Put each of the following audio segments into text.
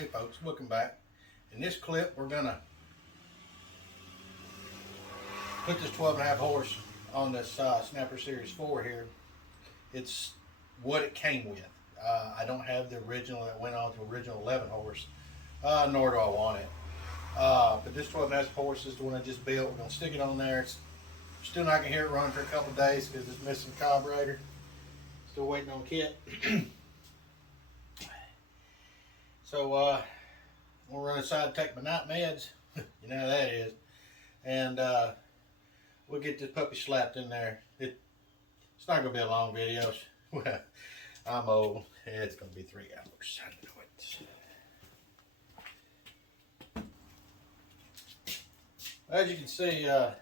Hey folks, welcome back. In this clip, we're gonna put this 12.5 horse on this Snapper Series 4 here. It's what it came with. I don't have the original that went on to original 11 horse, nor do I want it. But this 12.5 horse is the one I just built. We're gonna stick it on there. It's still not gonna hear it run for a couple days because it's missing the carburetor. Still waiting on kit. So we'll run inside to take my night meds. You know how that is. And we'll get this puppy slapped in there. It's not going to be a long video. Well, I'm old. It's going to be 3 hours. I know it. As you can see, yeah,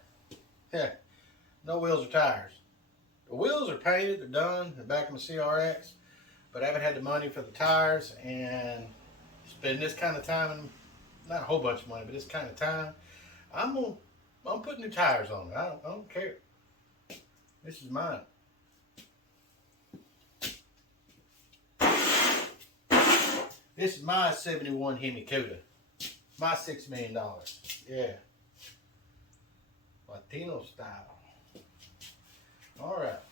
no wheels or tires. The wheels are painted, they're done, the back of my CRX, but I haven't had the money for the tires, and spend this kind of time, and not a whole bunch of money, but this kind of time, I'm putting new tires on it. I don't care. This is mine. This is my 71 Hemi Cuda. My $6 million. Yeah. Latino style. Alright.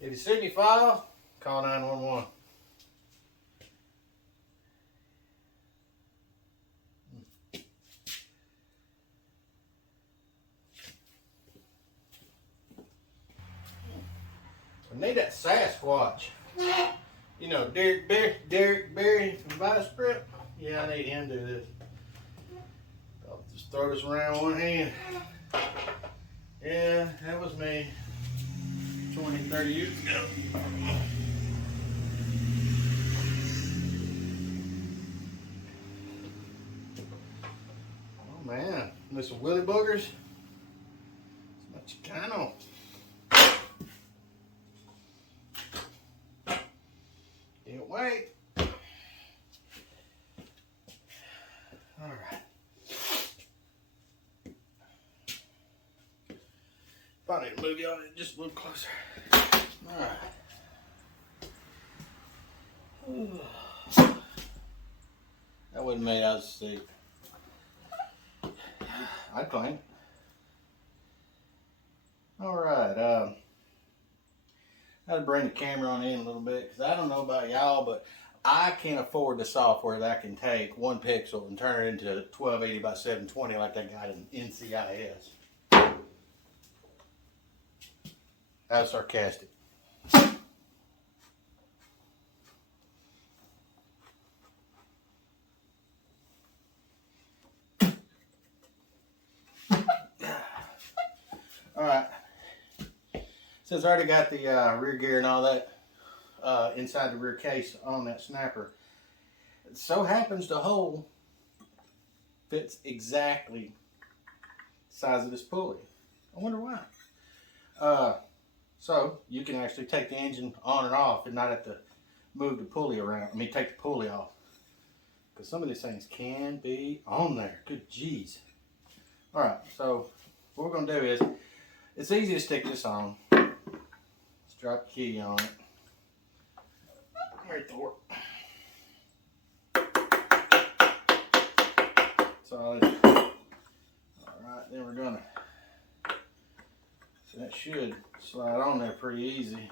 If you see me fall, call 911. I need that Sasquatch. You know, Derek Berry from Vice Grip. Yeah, I need him to do this. I'll just throw this around one hand. Yeah, that was me 20, 30 years ago. Oh man, there's some willy boogers. It's Chicano. Can't wait. All right. Probably need to move you on it just a little closer. All right. That wasn't made out of steak. I'd claim. All right. I had to bring the camera on in a little bit because I don't know about y'all, but I can't afford the software that can take one pixel and turn it into 1280 by 720 like that guy in NCIS. That was sarcastic. Alright. Since I already got the rear gear and all that inside the rear case on that Snapper, it so happens the hole fits exactly the size of this pulley. I wonder why. So you can actually take the engine on and off and not have to move the pulley around. I mean, take the pulley off. Because some of these things can be on there. Good jeez. Alright, so what we're going to do is, it's easy to stick this on. Let's drop the key on it. Right there. Solid. Alright, then we're going to, so that should slide on there pretty easy.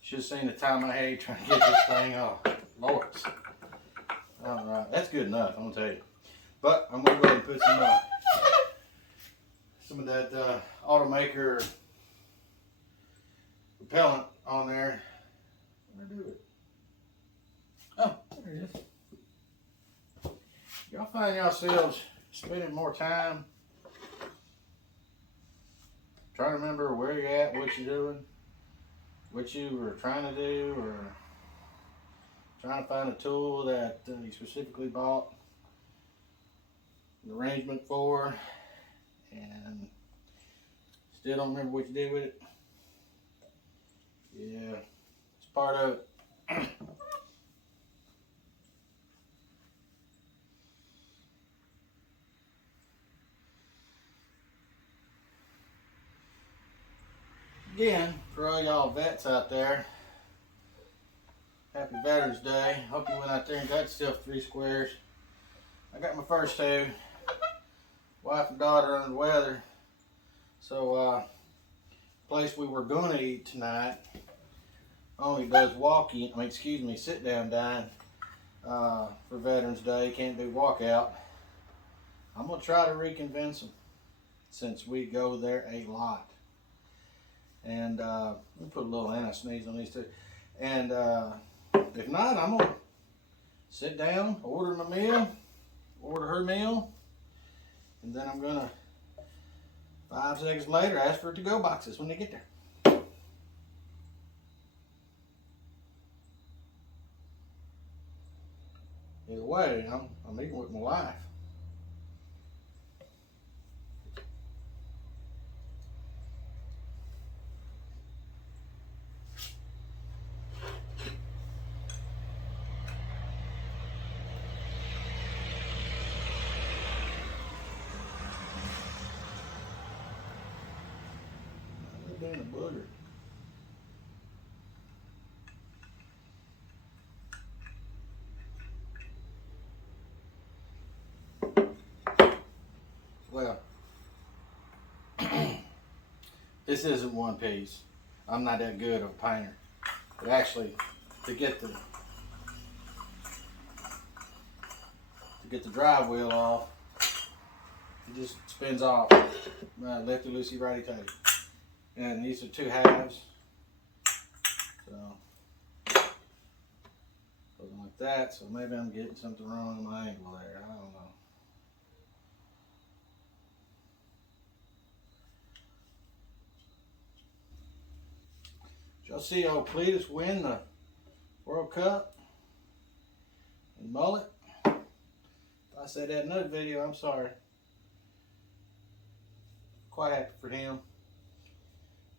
Should have seen the time I had trying to get this thing off. Lord. Alright, that's good enough, I'm gonna tell you. But I'm gonna go ahead and put some of that Automaker repellent on there. Where did I do it? Oh, there it is. Y'all find yourselves spending more time trying to remember where you're at, what you're doing, what you were trying to do, or trying to find a tool that you specifically bought an arrangement for and still don't remember what you did with it? Yeah, it's part of it. y'all vets out there, happy Veterans Day. Hope you went out there and got yourself 3 squares. I got my first 2. Wife and daughter under the weather. So, place we were gonna eat tonight only does sit down dining for Veterans Day. Can't do walkout. I'm gonna try to reconvince them since we go there a lot. And we'll put a little anti-sneeze on these too. And if not, I'm gonna sit down, order my meal, order her meal, and then I'm gonna 5 seconds later ask for to-go boxes when they get there. Either way, I'm eating with my wife. Doing a booger. Well, this isn't one piece. I'm not that good of a painter. But actually, to get the drive wheel off, it just spins off. Lefty loosey, righty tighty. And these are 2 halves. So something like that. So maybe I'm getting something wrong in my angle there. I don't know. Did y'all see old Cletus win the World Cup in mullet? If I said that in another video, I'm sorry. Quite happy for him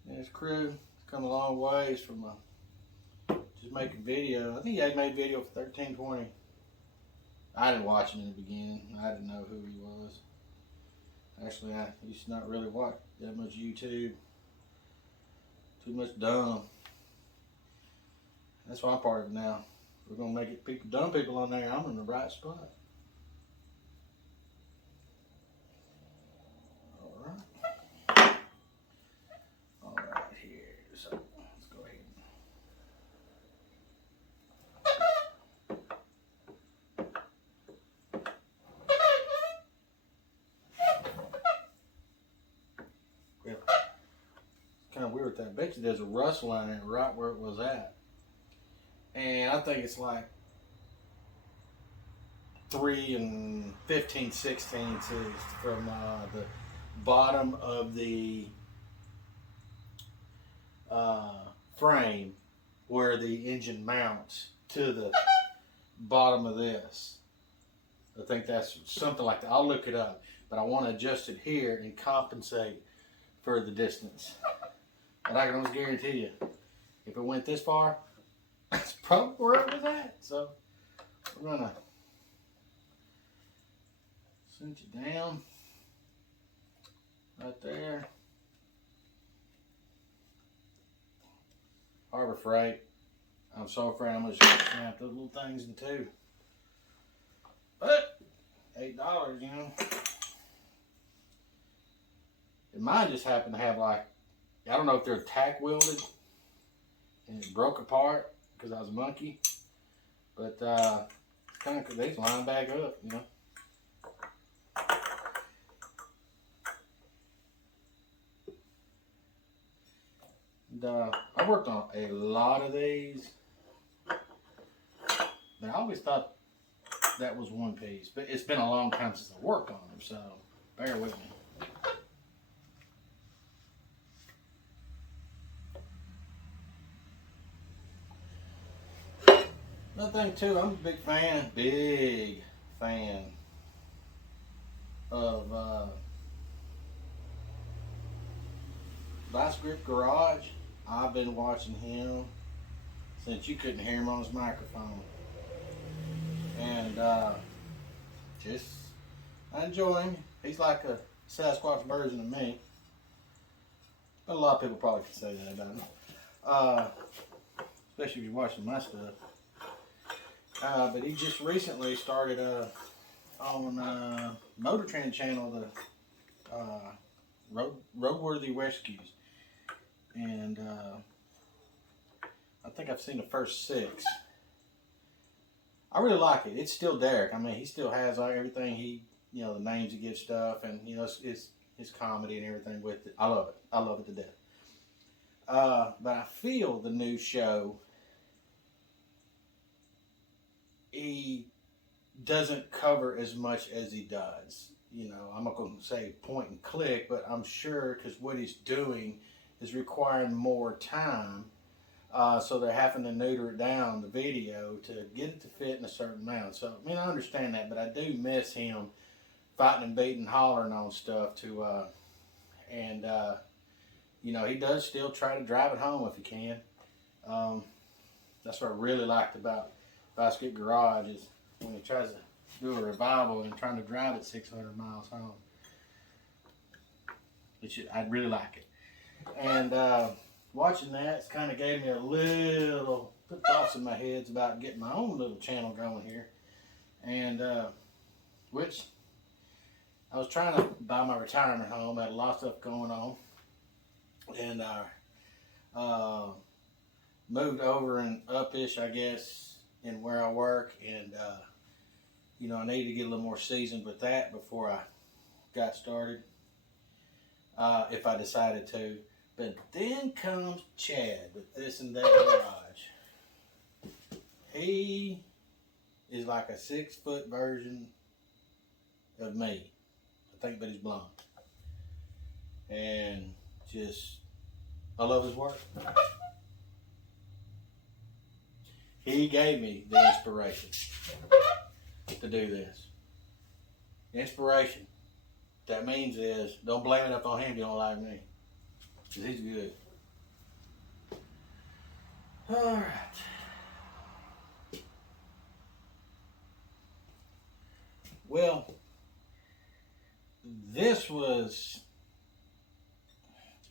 and his crew. It's come a long ways from just making video. I think he made video for 1320. I didn't watch him in the beginning. I didn't know who he was. Actually, I used to not really watch that much YouTube. Too much dumb. That's why I'm part of it now. We're gonna make it dumb people on there. I'm in the right spot. Kind of weird with that. I bet you there's a rust line in it right where it was at. And I think it's like 3 15/16 from the bottom of the frame where the engine mounts to the bottom of this. I think that's something like that. I'll look it up. But I want to adjust it here and compensate for the distance. But I can almost guarantee you, if it went this far, that's probably where it was at. So we're gonna cinch it down right there. Harbor Freight. I'm so afraid I'm gonna snap those little things in 2. But $8, you know. And mine just happened to have like, I don't know if they're tack welded and it broke apart because I was a monkey, but kind of they just line back up, you know. And I worked on a lot of these, but I always thought that was one piece. But it's been a long time since I worked on them, so bear with me. Another thing too, I'm a big fan of Vice Grip Garage. I've been watching him since you couldn't hear him on his microphone. And I enjoy him. He's like a Sasquatch version of me. But a lot of people probably could say that about him. especially if you're watching my stuff. But he just recently started on Motor Trend channel the Roadworthy Rescues, and I think I've seen the first 6. I really like it. It's still Derek. I mean, he still has like everything. The names he gives stuff, and it's his comedy and everything with it. I love it. I love it to death. But I feel the new show, he doesn't cover as much as he does. I'm not going to say point and click, but I'm sure because what he's doing is requiring more time. So they're having to neuter it down, the video, to get it to fit in a certain amount. So, I understand that, but I do miss him fighting and beating, hollering on stuff he does still try to drive it home if he can. That's what I really liked about Basket Garage is when he tries to do a revival and trying to drive it 600 miles home. I really like it. And watching that, it's kind of gave me put thoughts in my head about getting my own little channel going here. And which I was trying to buy my retirement home. I had a lot of stuff going on. And moved over and up-ish, I guess, in where I work. And, I needed to get a little more seasoned with that before I got started, if I decided to. But then comes Chad with This and That Garage. He is like a 6-foot version of me, I think, but he's blonde. And I love his work. He gave me the inspiration to do this. Inspiration. What that means is, don't blame it up on him if you don't like me. Because he's good. Alright. Well,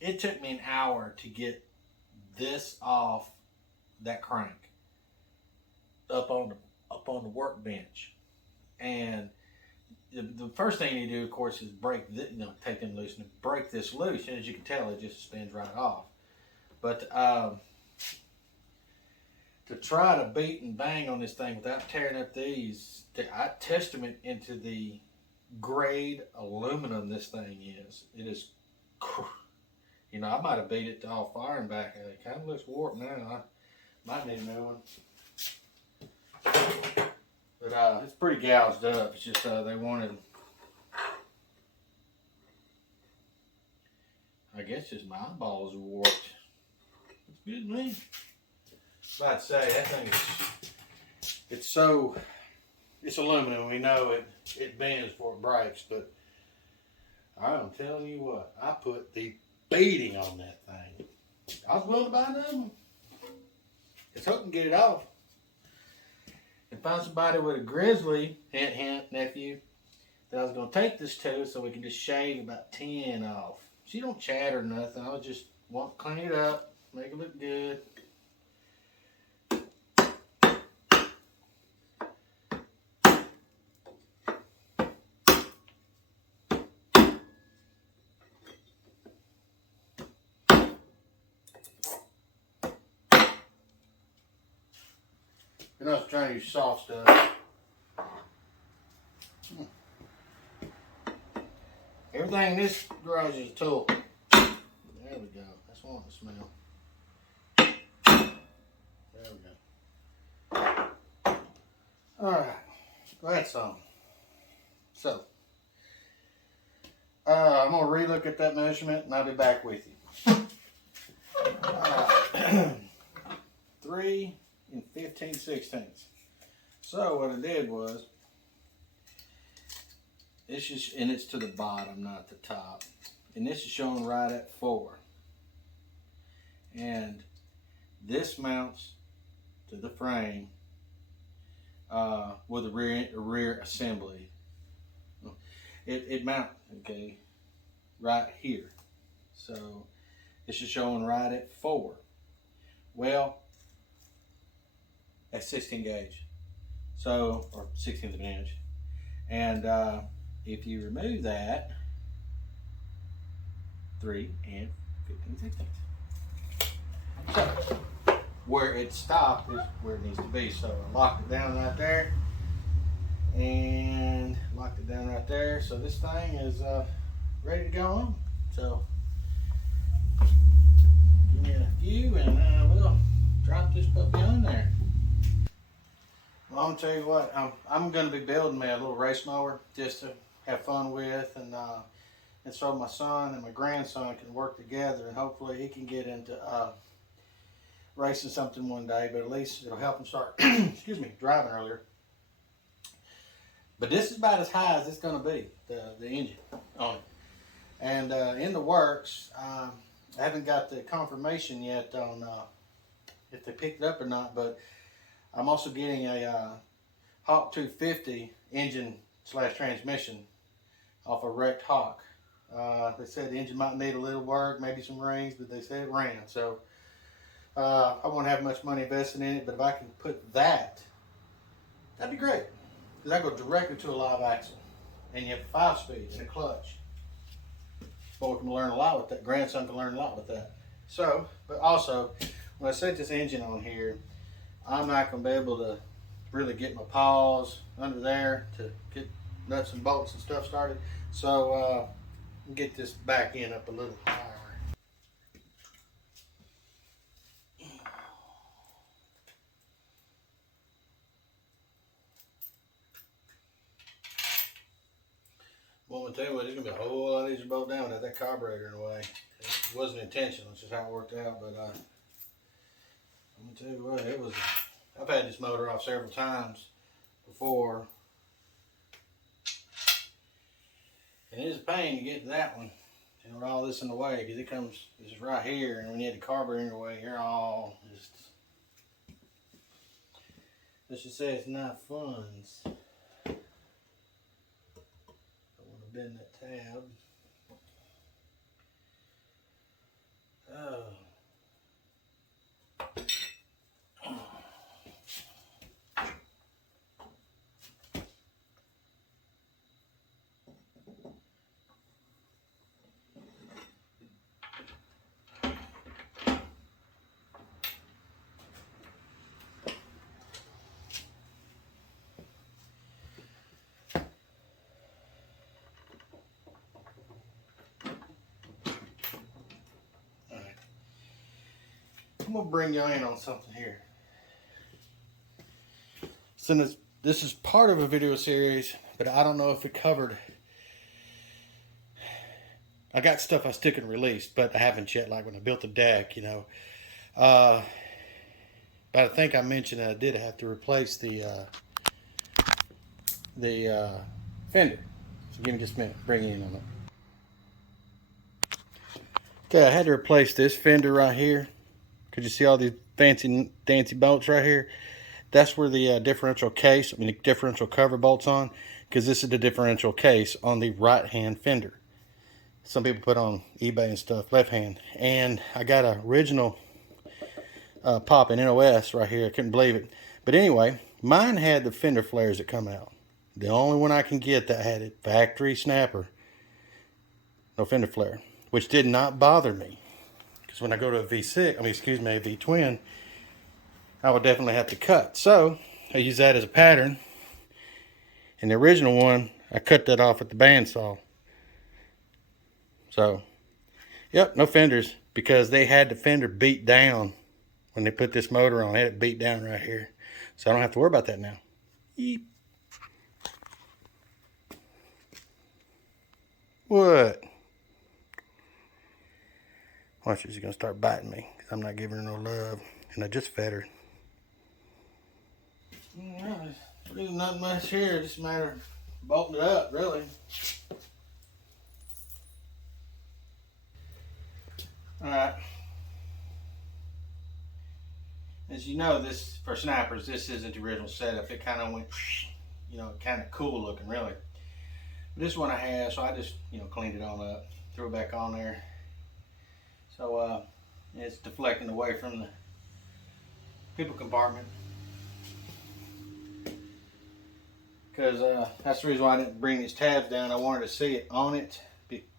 it took me an hour to get this off that crank up on the workbench. And the first thing you do, of course, is take them loose and break this loose. And as you can tell, it just spins right off. But to try to beat and bang on this thing without tearing up these, I testament into the grade aluminum this thing is. It is, I might have beat it to all fire and back, and it kind of looks warped now. I might need a new one. But it's pretty gouged up. It's just they wanted, I guess just my eyeballs are warped. It's good, man. I'd say that thing it's aluminum. We know it bends before it breaks, but I'm telling you what, I put the beating on that thing. I was willing to buy another one. Just hoping to get it off. And find somebody with a grizzly, hint, nephew, that I was going to take this to so we can just shave about 10 off. She don't chatter or nothing. I just want to clean it up, make it look good. I was trying to use soft stuff. Everything in this garage is a tool. There we go. That's what I want to smell. There we go. Alright. That's on. So, I'm going to re-look at that measurement and I'll be back with you. 3 15/16. So what I did was, it's to the bottom, not the top. And this is showing right at 4. And this mounts to the frame with a rear assembly. It mounts, okay, right here. So this is showing right at 4. well at 16 gauge. So, or 16th of an inch. And if you remove that, 3 and 15/16. So, where it stopped is where it needs to be. So I locked it down right there and locked it down right there. So this thing is ready to go on. So give me a few and we'll drop this puppy on there. Well, I'm gonna tell you what, I'm gonna be building me a little race mower just to have fun with, and so my son and my grandson can work together, and hopefully he can get into racing something one day, but at least it'll help him start excuse me, driving earlier. But this is about as high as it's going to be, the engine on it. And in the works, I haven't got the confirmation yet on if they picked it up or not, but I'm also getting a Hawk 250 engine / transmission off a wrecked Hawk. They said the engine might need a little work, maybe some rings, but they said it ran. So I won't have much money invested in it, but if I can put that, that'd be great. Because I go directly to a live axle, and you have 5 speeds and a clutch. Boy can learn a lot with that. Grandson can learn a lot with that. So, but also, when I set this engine on here, I'm not going to be able to really get my paws under there to get nuts and bolts and stuff started. So, get this back end up a little higher. Well, I'm gonna tell you what, there's gonna be a whole lot easier to bolt down without that carburetor in the way. It wasn't intentional, it's just how it worked out. But I'm gonna tell you what, it was. I've had this motor off several times before, and it is a pain to get to that one. And with all this in the way, because it comes, it's right here, and when you had the carburetor in your way, you're all just. Let's just say it's not fun. Bend that tab. Oh. I'm gonna bring you in on something here. So this is part of a video series, but I don't know if it covered. I got stuff I still can release, but I haven't yet. Like when I built the deck, you know. But I think I mentioned that I did have to replace the fender. So give me just a minute. Bring you in on it. Okay, I had to replace this fender right here. Could you see all these fancy dancy bolts right here? That's where the differential case, the differential cover bolts on, because this is the differential case on the right hand fender. Some people put on eBay and stuff, left hand. And I got an original pop in NOS right here. I couldn't believe it. But anyway, mine had the fender flares that come out. The only one I can get that had a factory snapper, no fender flare, which did not bother me. Because when I go to a V6, a V-twin, I would definitely have to cut. So I use that as a pattern. And the original one, I cut that off at the bandsaw. So, yep, no fenders, because they had the fender beat down when they put this motor on. They had it beat down right here. So I don't have to worry about that now. Yeep. What? Watch, she's gonna start biting me because I'm not giving her no love, and I just fed her. Well, there's really not much here. Just a matter of bolting it up, really. All right. As you know, this for snappers, this isn't the original setup. It kind of went, you know, kind of cool looking, really. But this one I have, so I just, you know, cleaned it on up, threw it back on there. So it's deflecting away from people compartment. Because that's the reason why I didn't bring these tabs down. I wanted to see it on it,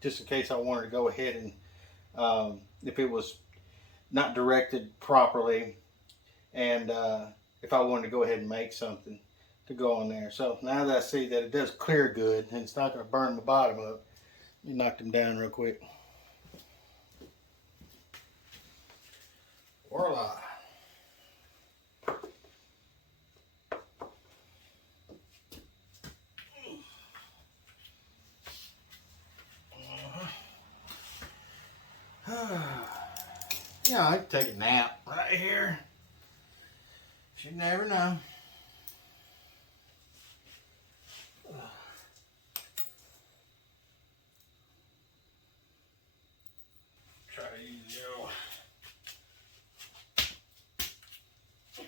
just in case I wanted to go ahead and if it was not directed properly, and if I wanted to go ahead and make something to go on there. So now that I see that it does clear good and it's not going to burn the bottom up, let me knock them down real quick. Voila. Yeah, I could take a nap right here. You never know. Try to use the old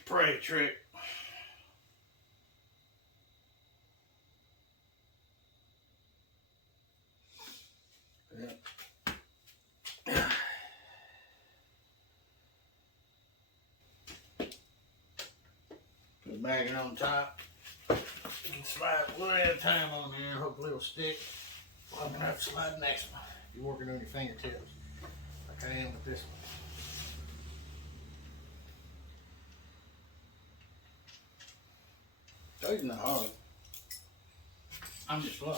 pray trick. Yep. Put the magnet on top. You can slide one at a time on there. Hopefully it'll stick long enough to slide the next one. You're working on your fingertips like I am with this one. Those not hard. I'm just slow.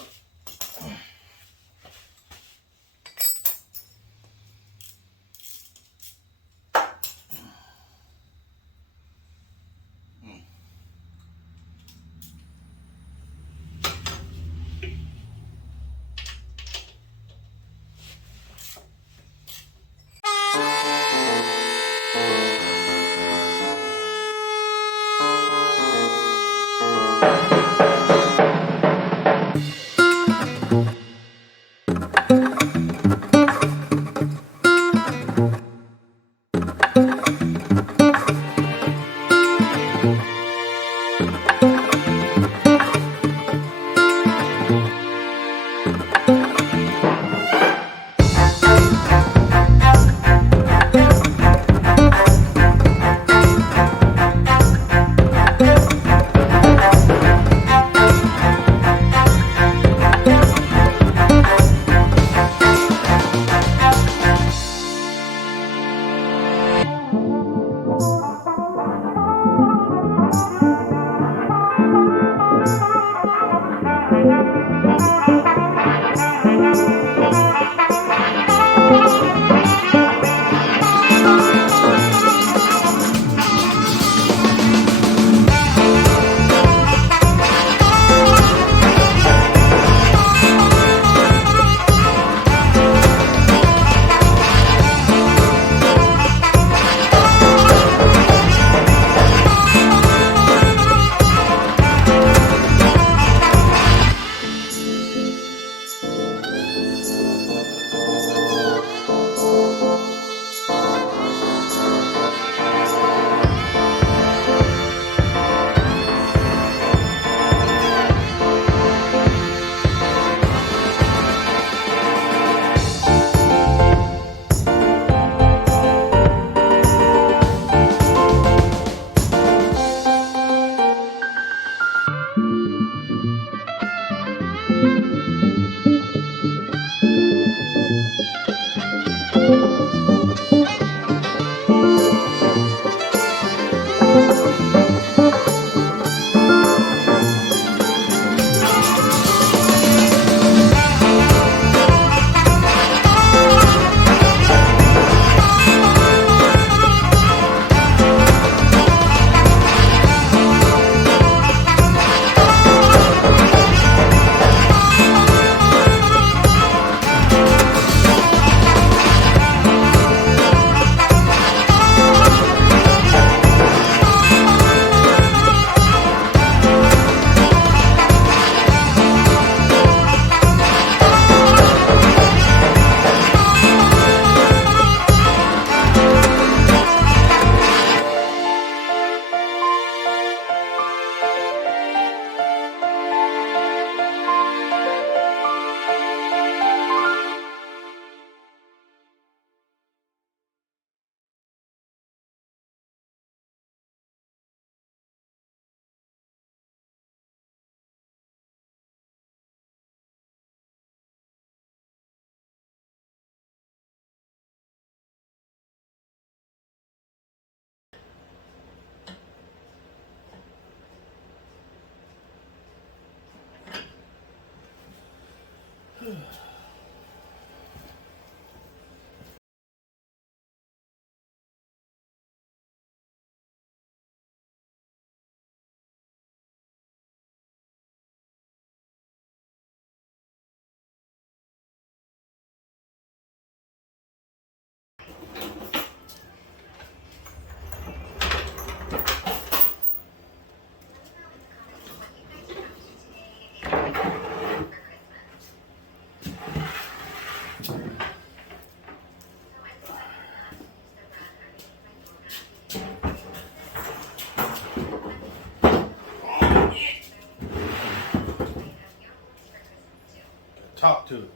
talk to it.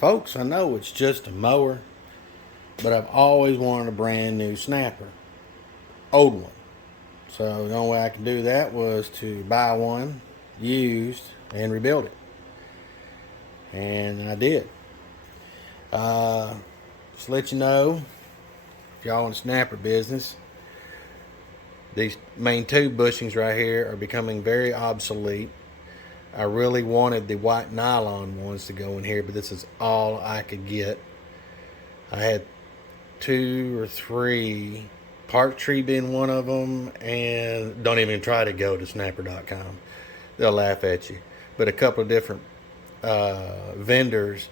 Folks, I know it's just a mower, but I've always wanted a brand new snapper. Old one. So the only way I could do that was to buy one used and rebuild it. And I did. Just to let you know, if y'all in the snapper business, these main tube bushings right here are becoming very obsolete. I really wanted the white nylon ones to go in here, but this is all I could get. I had 2 or 3, Park Tree being one of them, and don't even try to go to snapper.com. They'll laugh at you. But a couple of different vendors.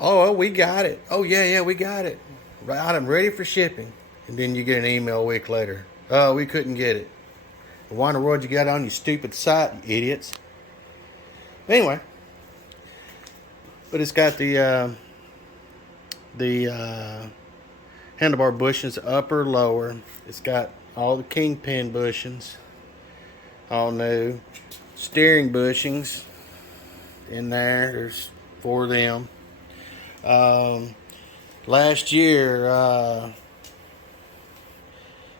Oh, we got it. Oh, yeah, we got it. Right, I'm ready for shipping. And then you get an email a week later. Oh, we couldn't get it. Why in the world you got it on your stupid site, you idiots? Anyway, but it's got the handlebar bushings, upper, lower. It's got all the kingpin bushings, all new. Steering bushings in there. There's 4 of them. Last year,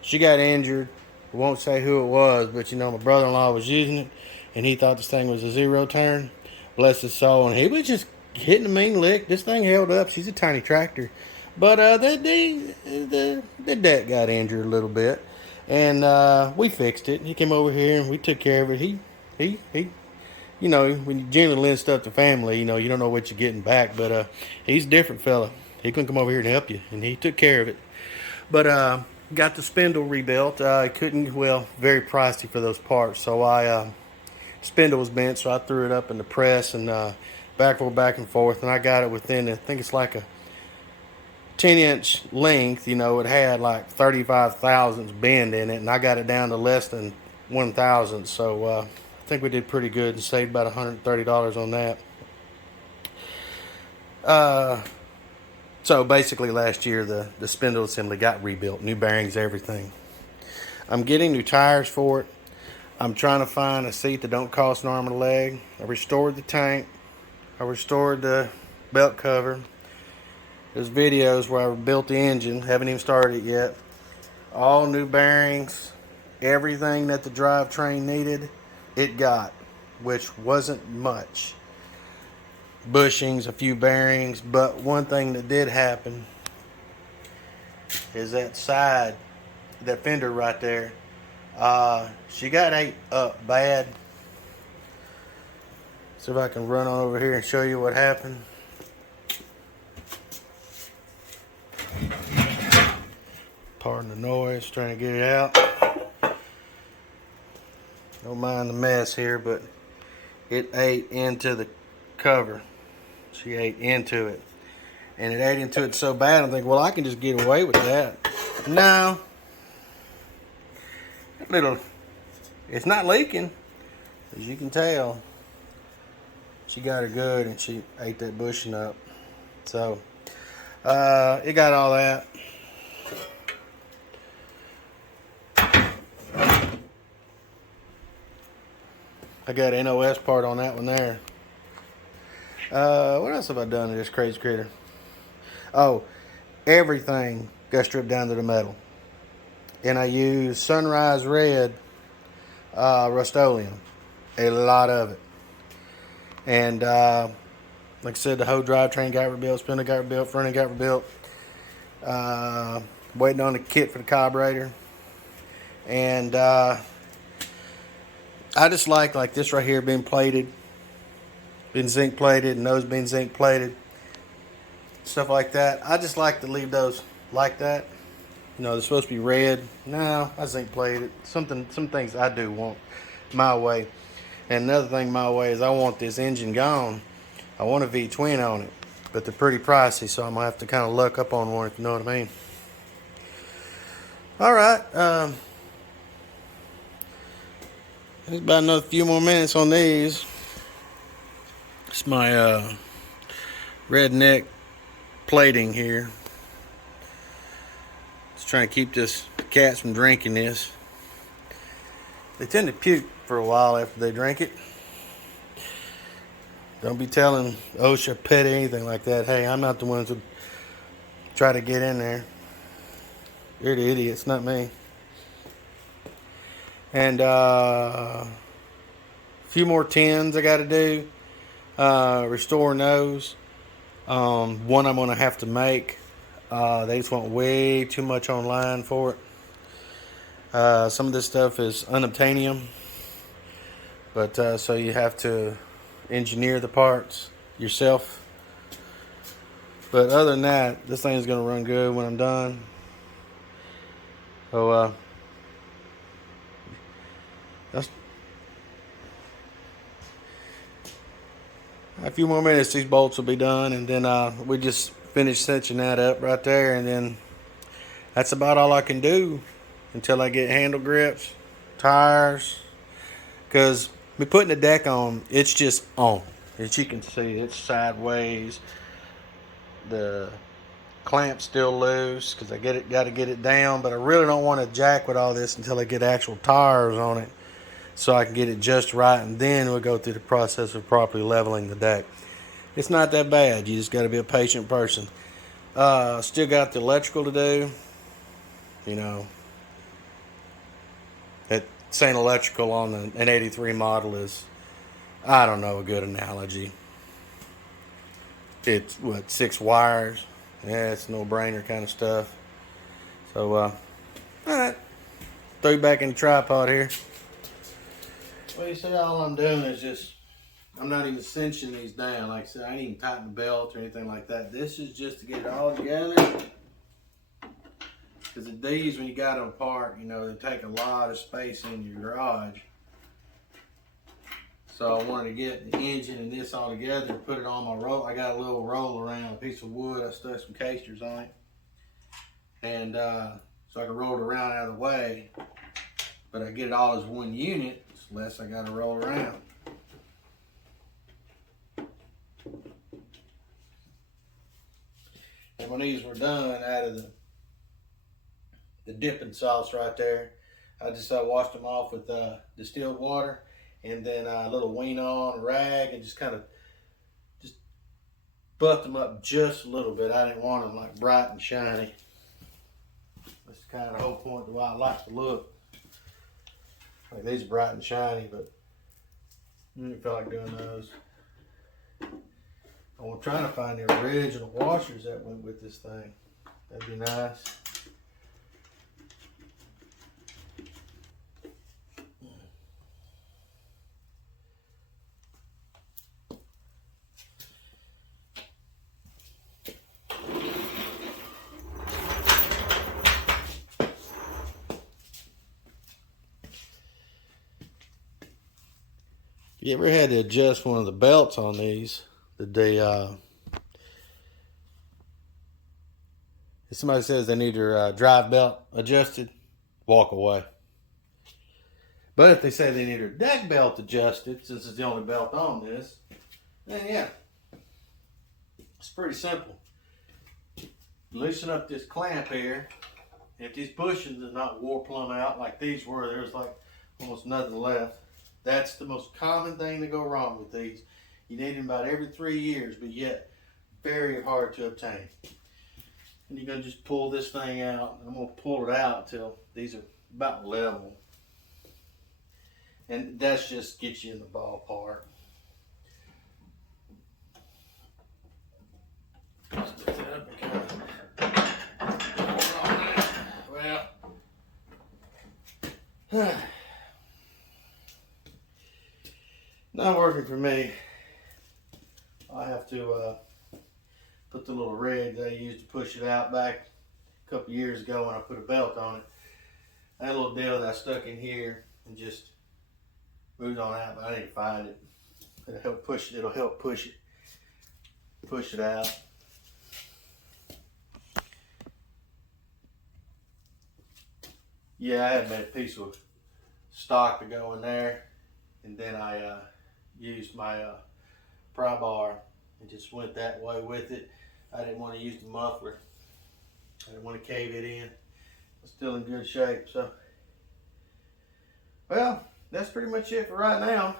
she got injured. I won't say who it was, but you know, my brother-in-law was using it, and he thought this thing was a zero turn. Bless his soul. And he was just hitting a mean lick. This thing held up. She's a tiny tractor. But the deck got injured a little bit, and we fixed it. He came over here and we took care of it. He. You know, when you generally lend stuff to family, you know, you don't know what you're getting back. But he's a different fella. He couldn't come over here and help you, and he took care of it. But got the spindle rebuilt. I couldn't, well, very pricey for those parts. So spindle was bent, so I threw it up in the press and back and forth, and I got it within, I think it's like a 10-inch length. You know, it had like 35 thousandths bend in it, and I got it down to less than 1,000. So I think we did pretty good and saved about $130 on that. So basically last year the spindle assembly got rebuilt, new bearings, everything. I'm getting new tires for it. I'm trying to find a seat that don't cost an arm and a leg. I restored the tank. I restored the belt cover. There's videos where I rebuilt the engine. Haven't even started it yet. All new bearings. Everything that the drivetrain needed, it got, which wasn't much. Bushings, a few bearings, but one thing that did happen is that side, that fender right there, she got ate up bad. See if I can run on over here and show you what happened. Pardon the noise, trying to get it out. Don't mind the mess here, but it ate into the cover. She ate into it. And it ate into it so bad, I'm thinking, well, I can just get away with that. No. It's not leaking, as you can tell. She got her good, and she ate that bushing up. So, it got all that. I got an NOS part on that one there. What else have I done to this crazy critter? Oh, everything got stripped down to the metal. And I used Sunrise Red Rust-Oleum. A lot of it. And like I said, the whole drivetrain got rebuilt, spindle got rebuilt, front end got rebuilt. Waiting on the kit for the carburetor. And I just like this right here being plated, been zinc plated, and those being zinc plated, stuff like that. I just like to leave those like that. You know, they're supposed to be red. No, I zinc plated. Some things I do want my way. And another thing my way is I want this engine gone. I want a V-twin on it, but they're pretty pricey, so I'm gonna have to kind of luck up on one, if you know what I mean. All right. There's about another few more minutes on these. It's my redneck plating here. Just trying to keep this cats from drinking this. They tend to puke for a while after they drink it. Don't be telling OSHA, pet, anything like that. Hey, I'm not the ones who try to get in there. You're the idiots, not me. And a few more tins I got to do. Restoring those. One I'm going to have to make. They just want way too much online for it. Some of this stuff is unobtainium. But so you have to engineer the parts yourself. But other than that, this thing is going to run good when I'm done. So that's a few more minutes. These bolts will be done, and then we just finish cinching that up right there, and then that's about all I can do until I get handle grips, tires, because me putting the deck on, it's just on. As you can see, it's sideways. The clamp's still loose because I got to get it down, but I really don't want to jack with all this until I get actual tires on it, so I can get it just right, and then we'll go through the process of properly leveling the deck. It's not that bad. You just got to be a patient person. Still got the electrical to do. You know, that saying electrical on an 83 model is, I don't know, a good analogy. It's, 6 wires Yeah, it's no-brainer kind of stuff. So, all right, throw you back in the tripod here. Well, you see, all I'm doing is just, I'm not even cinching these down. Like I said, I ain't even tighten the belt or anything like that. This is just to get it all together. Because these, when you got them apart, you know, they take a lot of space in your garage. So I wanted to get the engine and this all together, put it on my roll. I got a little roll around, a piece of wood. I stuck some casters on it. And so I can roll it around out of the way. But I get it all as one unit, it's less I got to roll around. And when these were done out of the dipping sauce right there, I just washed them off with distilled water and then a little wean on rag and just kind of just buffed them up just a little bit. I didn't want them like bright and shiny. That's kind of the whole point of why I like the look. Like these are bright and shiny, but I didn't feel like doing those. I'm trying to find the original washers that went with this thing. That'd be nice. You ever had to adjust one of the belts on these? If somebody says they need their drive belt adjusted, walk away. But if they say they need their deck belt adjusted, since it's the only belt on this, then yeah, it's pretty simple. Loosen up this clamp here. If these bushings are not wore plumb out like these were, there's like almost nothing left. That's the most common thing to go wrong with these. You need them about every 3 years, but yet very hard to obtain. And you're gonna just pull this thing out. I'm gonna pull it out until these are about level. And that's just gets you in the ballpark. Just lift it up and kind of, well, not working for me. I have to put the little rig that I used to push it out back a couple years ago when I put a belt on it. I had a little deal that I stuck in here and just moved on out, but I need to find it. It'll help push it. It'll help push it out. Yeah, I had made a piece of stock to go in there, and then I used my pry bar and just went that way with it. I didn't want to use the muffler. I didn't want to cave it in. It's still in good shape. So, well, that's pretty much it for right now.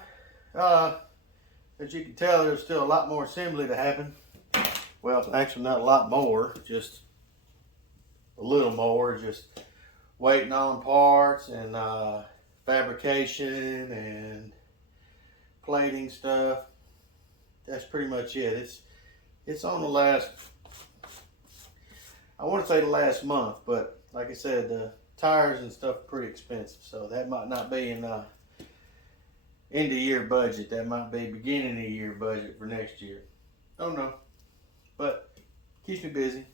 As you can tell, there's still a lot more assembly to happen. Well, actually not a lot more, just a little more, just waiting on parts and fabrication and plating stuff. That's pretty much it. It's on the last, I want to say the last month, but like I said, the tires and stuff are pretty expensive, so that might not be in end of year budget. That might be beginning of year budget for next year. Don't know, but keeps me busy.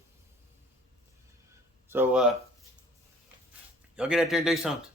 So y'all get out there and do something.